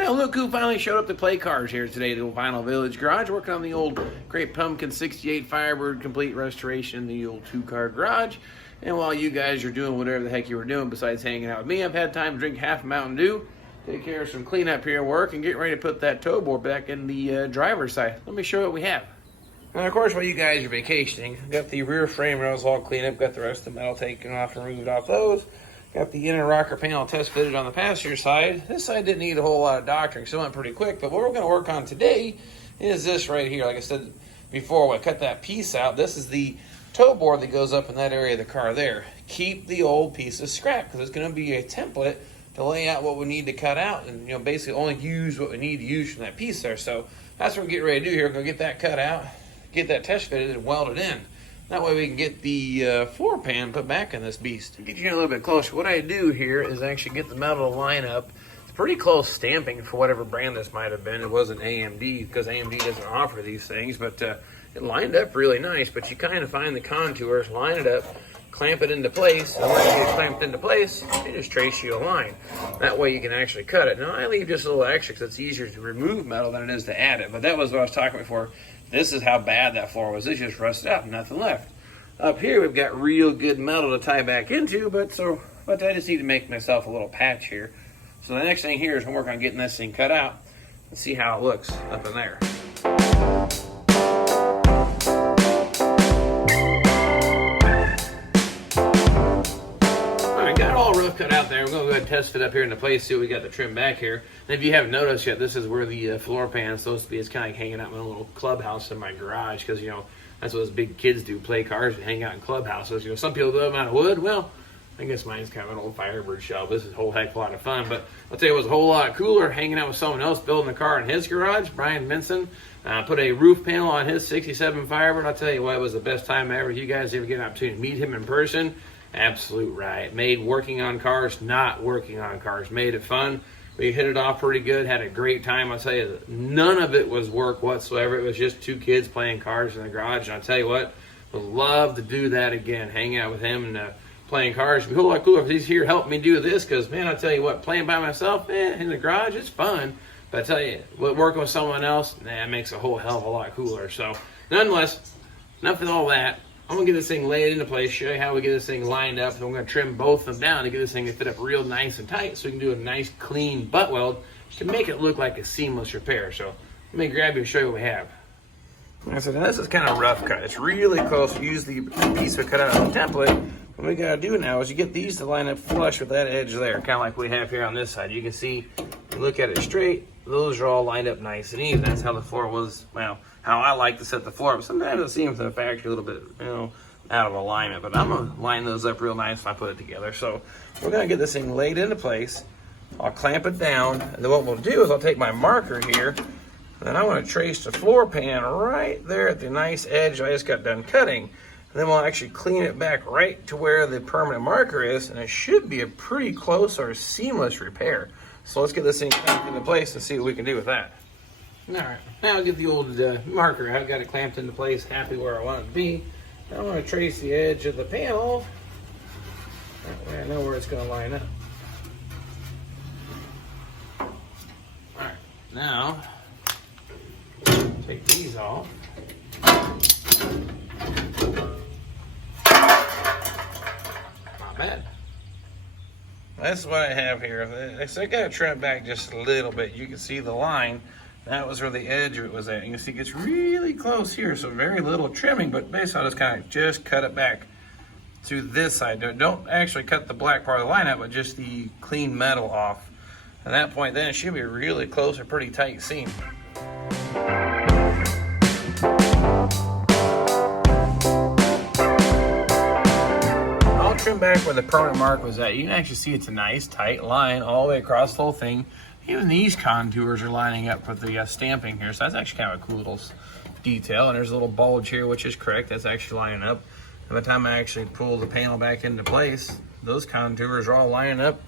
Well, look who finally showed up to play cars here today at the old Vinyl Village Garage, working on the old Great Pumpkin 68 Firebird complete restoration in the old two-car garage. And while you guys are doing whatever the heck you were doing besides hanging out with me, I've had time to drink half a Mountain Dew, take care of some cleanup here at work, and get ready to put that tow board back in the driver's side. Let me show you what we have. And of course, while you guys are vacationing, got the rear frame rails all cleaned up, got the rest of the metal taken off and removed off those. Got the inner rocker panel test fitted on the passenger side. This side didn't need a whole lot of doctoring, so it went pretty quick. But what we're going to work on today is this right here. Like I said before, when I cut that piece out, this is the tow board that goes up in that area of the car there. Keep the old pieces scrapped, because it's going to be a template to lay out what we need to cut out, and basically only use what we need to use from that piece there. So that's what we're getting ready to do here. We're going to get that cut out, get that test fitted, and weld it in. That way we can get the floor pan put back in this beast. To get you a little bit closer, what I do here is actually get the metal to line up. It's pretty close stamping for whatever brand this might have been. It wasn't AMD, because AMD doesn't offer these things, but it lined up really nice. But you kind of find the contours, line it up, clamp it into place, and once you get it clamped into place, you just trace you a line. That way you can actually cut it. Now I leave just a little extra because it's easier to remove metal than it is to add it, but that was what I was talking before. This is how bad that floor was. It just rusted out, nothing left. Up here we've got real good metal to tie back into, but I just need to make myself a little patch here. So the next thing here is to work on getting this thing cut out and see how it looks up in there. Alright, got it all rough cut out there. We're going to go ahead and test fit up here into place, see what we got the trim back here. And if you haven't noticed yet, this is where the floor pan is supposed to be. It's kind of like hanging out in a little clubhouse in my garage, because that's what those big kids do, play cars and hang out in clubhouses. Some people do them out of wood. Well, I guess mine's kind of an old Firebird shell. This is a whole heck of a lot of fun. But I'll tell you, it was a whole lot cooler hanging out with someone else building a car in his garage. Brian Minson put a roof panel on his 67 Firebird. I'll tell you what, it was the best time ever. You guys ever get an opportunity to meet him in person? Absolute riot. Made working on cars, not working on cars. Made it fun. We hit it off pretty good, had a great time. I'll tell you, none of it was work whatsoever. It was just two kids playing cars in the garage. And I'll tell you what, would love to do that again, hang out with him and playing cars. It'd be a whole lot cooler if he's here helping me do this, because, man, I'll tell you what, playing by myself, in the garage, it's fun. But I tell you, working with someone else, it makes a whole hell of a lot cooler. So, nonetheless, enough with all that. I'm going to get this thing laid into place, show you how we get this thing lined up, and we're going to trim both of them down to get this thing to fit up real nice and tight so we can do a nice clean butt weld to make it look like a seamless repair. So let me grab you and show you what we have. So now this is kind of rough cut. It's really close. Use the piece we cut out of the template. What we got to do now is you get these to line up flush with that edge there, kind of like we have here on this side. You can see, you look at it straight, those are all lined up nice and even. That's how the floor was, well, how I like to set the floor up. Sometimes it seems to the factory a little bit, out of alignment, but I'm going to line those up real nice when I put it together. So we're going to get this thing laid into place. I'll clamp it down, and then what we'll do is I'll take my marker here, and then I want to trace the floor pan right there at the nice edge I just got done cutting. And then we'll actually clean it back right to where the permanent marker is, and it should be a pretty close or seamless repair. So let's get this thing clamped into place and see what we can do with that. All right, now I'll get the old marker. I've got it clamped into place, happy where I want it to be. Now I'm going to trace the edge of the panel. That way I know where it's going to line up. All right, now take these off. Not bad. That's what I have here. I got to trim it back just a little bit. You can see the line. That was where the edge of it was at. You can see it gets really close here, so very little trimming, but basically I'll just kind of just cut it back to this side. Don't actually cut the black part of the line out, but just the clean metal off. At that point then, it should be really close or pretty tight seam. I'll trim back where the permanent mark was at. You can actually see it's a nice tight line all the way across the whole thing. Even these contours are lining up with the stamping here, so that's actually kind of a cool little detail. And there's a little bulge here, which is correct. That's actually lining up. And by the time I actually pull the panel back into place, those contours are all lining up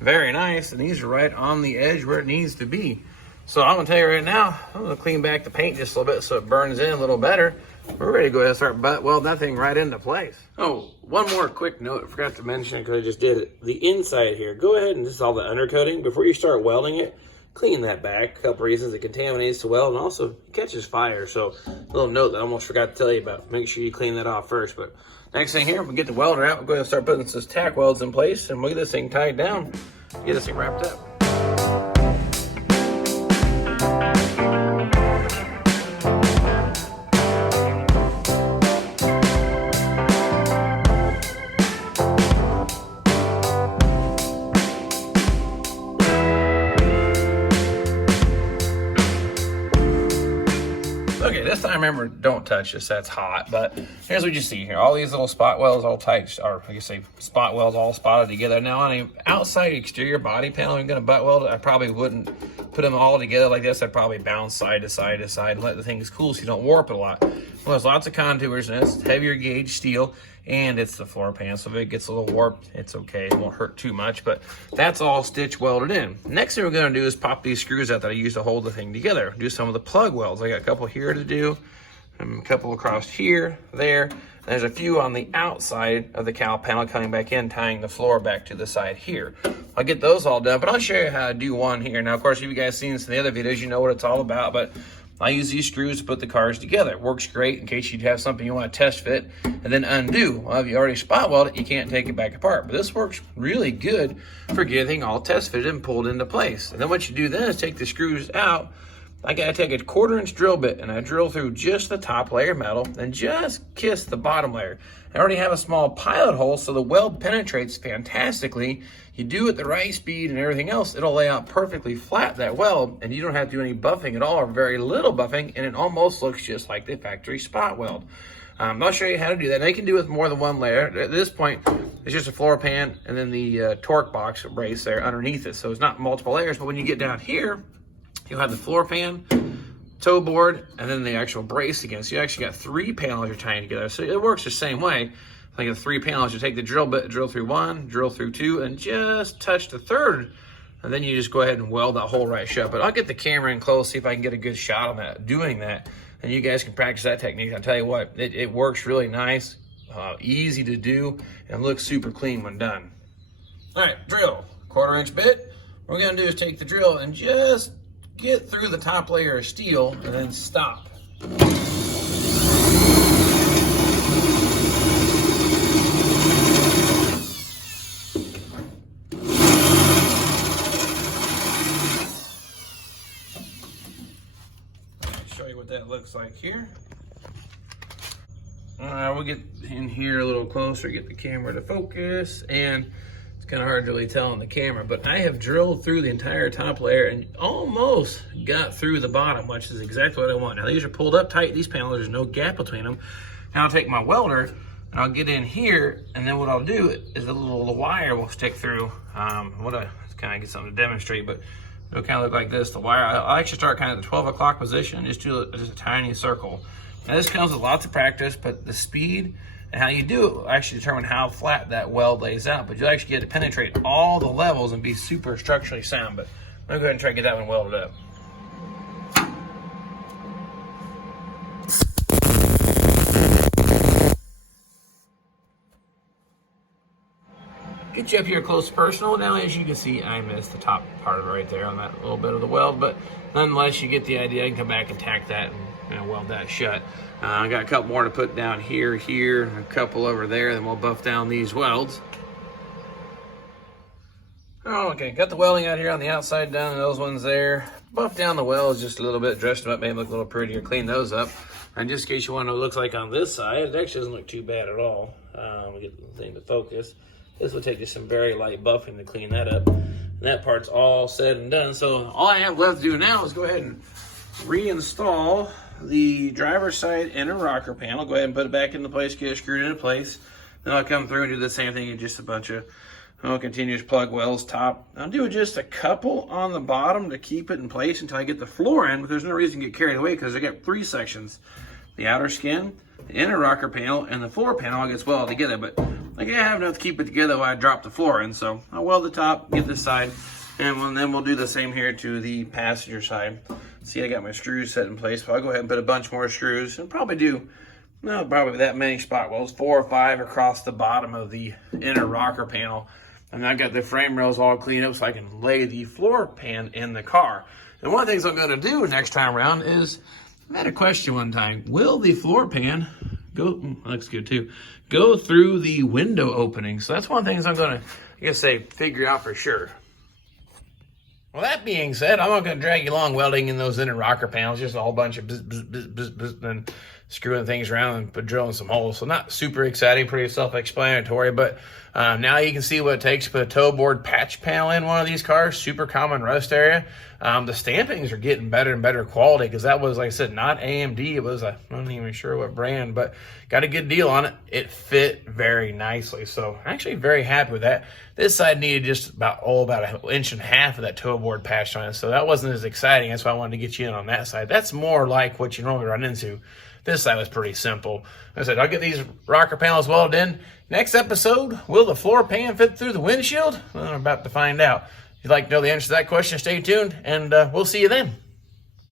very nice, and these are right on the edge where it needs to be. So I'm gonna tell you right now, I'm gonna clean back the paint just a little bit so it burns in a little better. We're ready to go ahead and start butt weld that thing right into place. Oh, one more quick note, I forgot to mention it because I just did it. The inside here, go ahead and just all the undercoating. Before you start welding it, clean that back. A couple reasons: it contaminates the weld and also it catches fire. So a little note that I almost forgot to tell you about. Make sure you clean that off first. But next thing here, we'll get the welder out. We'll go ahead and start putting some tack welds in place and we'll get this thing tied down, get this thing wrapped up. Okay, this time, remember, don't touch this, that's hot. But here's what you see here. All these little spot welds all tight, or I guess say spot welds all spotted together. Now on an outside exterior body panel, I'm gonna butt weld it. I probably wouldn't put them all together like this. I'd probably bounce side to side to side and let the things cool so you don't warp it a lot. Well, there's lots of contours in this, heavier gauge steel, and it's the floor pan, so if it gets a little warped, it's okay, it won't hurt too much, but that's all stitch welded in. Next thing we're gonna do is pop these screws out that I use to hold the thing together, do some of the plug welds. I got a couple here to do, and a couple across here, there, and there's a few on the outside of the cowl panel coming back in, tying the floor back to the side here. I'll get those all done, but I'll show you how to do one here. Now, of course, if you guys seen this in the other videos, you know what it's all about, but I use these screws to put the cars together. It works great in case you have something you want to test fit and then undo. Well, if you already spot weld it, you can't take it back apart. But this works really good for getting all test fitted and pulled into place. And then what you do then is take the screws out. I gotta take a 1/4-inch drill bit and I drill through just the top layer of metal and just kiss the bottom layer. I already have a small pilot hole, so the weld penetrates fantastically. You do it the right speed and everything else, it'll lay out perfectly flat, that weld, and you don't have to do any buffing at all or very little buffing, and it almost looks just like the factory spot weld. I'll show you how to do that. Now you can do it with more than one layer. At this point, it's just a floor pan and then the torque box brace there underneath it, so it's not multiple layers, but when you get down here, you'll have the floor pan, toe board, and then the actual brace again. So you actually got 3 panels you're tying together. So it works the same way. Like the 3 panels, you take the drill bit, drill through 1, drill through 2, and just touch the 3rd. And then you just go ahead and weld that hole right shut. But I'll get the camera in close, see if I can get a good shot on that, doing that. And you guys can practice that technique. I'll tell you what, it works really nice, easy to do, and looks super clean when done. All right, drill, 1/4-inch bit. What we're gonna do is take the drill and just get through the top layer of steel and then stop. Show you what that looks like here. We'll get in here a little closer, get the camera to focus, and it's kind of hard to really tell on the camera, but I have drilled through the entire top layer and almost got through the bottom, which is exactly what I want. Now these are pulled up tight, these panels, there's no gap between them. Now I'll take my welder and I'll get in here, and then what I'll do is the wire will stick through. Kind of get something to demonstrate, but it'll kind of look like this. The wire, I'll actually start kind of at the 12 o'clock position, just do just a tiny circle. Now this comes with lots of practice, but the speed and how you do it will actually determine how flat that weld lays out. But you'll actually get to penetrate all the levels and be super structurally sound. But I'm gonna go ahead and try to get that one welded up. Get you up here close personal. Now, as you can see, I missed the top part of it right there on that little bit of the weld, but nonetheless, you get the idea. I can come back and tack that and weld that shut. I got a couple more to put down here, and a couple over there, then we'll buff down these welds. Oh, okay, got the welding out here on the outside done, and those ones there. Buff down the welds just a little bit, dressed them up, made them look a little prettier, clean those up. And just in case you want to know what it looks like on this side, it actually doesn't look too bad at all. We'll get the thing to focus. This will take just some very light buffing to clean that up. And that part's all said and done. So all I have left to do now is go ahead and reinstall the driver's side inner rocker panel. Go ahead and put it back into place, get it screwed into place. Then I'll come through and do the same thing in just a bunch of continuous plug welds top. I'll do just a couple on the bottom to keep it in place until I get the floor in, but there's no reason to get carried away because I got 3 sections. The outer skin, the inner rocker panel, and the floor panel all gets welded together, but I have enough to keep it together while I drop the floor in. So I'll weld the top, get this side, and then we'll do the same here to the passenger side. See, I got my screws set in place, but I'll go ahead and put a bunch more screws and probably do, probably that many spot welds, 4 or 5 across the bottom of the inner rocker panel. And I got the frame rails all cleaned up so I can lay the floor pan in the car. And one of the things I'm going to do next time around is, I had a question one time, will the floor pan go, looks good too, go through the window opening? So that's one of the things I'm going to, I guess, figure out for sure. Well, that being said, I'm not going to drag you along welding in those inner rocker panels, just a whole bunch of bzz, and screwing things around and drilling some holes. So not super exciting, pretty self-explanatory, but now you can see what it takes to put a toe board patch panel in one of these cars. Super common rust area. The stampings are getting better and better quality, because that was, like I said, not AMD. It was I'm not even sure what brand, but got a good deal on it. It fit very nicely, so actually very happy with that. This side needed just about an inch and a half of that toe board patch on it, so that wasn't as exciting. That's why I wanted to get you in on that side. That's more like what you normally run into. This side was pretty simple. Like I said, I'll get these rocker panels welded in. Next episode, will the floor pan fit through the windshield? Well, I'm about to find out. If you'd like to know the answer to that question, stay tuned, and we'll see you then.